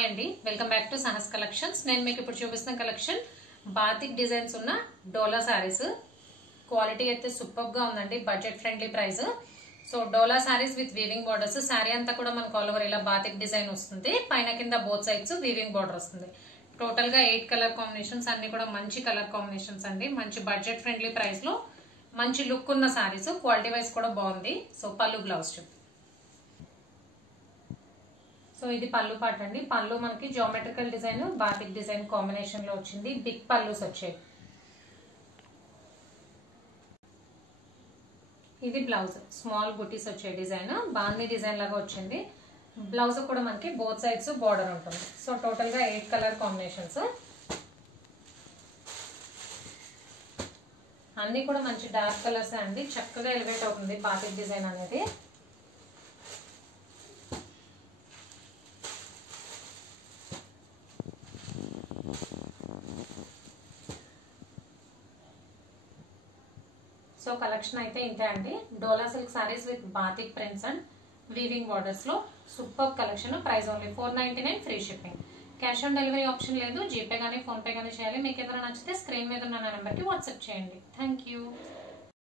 Hi అండి, welcome back to Sahas collections. నేను మీకు ఇప్పుడు చూపిస్తున్న కలెక్షన్ బాతిక్ డిజైన్స్ ఉన్న డోలా సారీస్. క్వాలిటీ అయితే సూపర్ గా ఉందండి, budget friendly price. So dola saris with weaving borders. Sorry అంతా కూడా మనకు ఆల్ ఓవర్ ఇలా బాతిక్ డిజైన్ వస్తుంది, పైన కింద బోత్ సైడ్స్ వీవింగ్ బార్డర్ వస్తుంది. టోటల్ గా 8 కలర్ కాంబినేషన్స్, అన్ని కూడా మంచి కలర్ కాంబినేషన్స్ అండి. మంచి బడ్జెట్ ఫ్రెండ్లీ ప్రైస్ లో మంచి లుక్ ఉన్న సారీస్, క్వాలిటీ వైజ్ కూడా బాగుంది. సో పళ్ళు బ్లౌజ్ చూపి. సో ఇది పళ్ళు పాట అండి. పళ్ళు మనకి geometrical design batik design combination లో వచ్చింది. బిగ్ పళ్ళుస్ వచ్చాయి. ఇది బ్లౌజ్, స్మాల్ బుటీస్ వచ్చే డిజైన్, బాందీ డిజైన్ లాగా వచ్చింది. బ్లౌజ్ కూడా మనకి బోత్ సైడ్స్ బార్డర్ ఉంటుంది. సో టోటల్ గా 8 కలర్ కాంబినేషన్స్, అన్ని కూడా మంచి డార్క్ కలర్స్ అండి. చక్కగా ఎలివేట్ అవుతుంది బాతిక్ డిజైన్ అనేది. సో కలెక్షన్ అయితే ఇంతే అండి. Dola silk saris with batik prints and weaving borders లో super collection. Price only 499, free shipping. Cash on delivery option లేదు. జీపే కానీ ఫోన్ పే కానీ చేయాలి. మీకు ఏదైనా నచ్చితే స్క్రీన్ మీద ఉన్న నెంబర్కి వాట్సాప్ చేయండి. Thank you.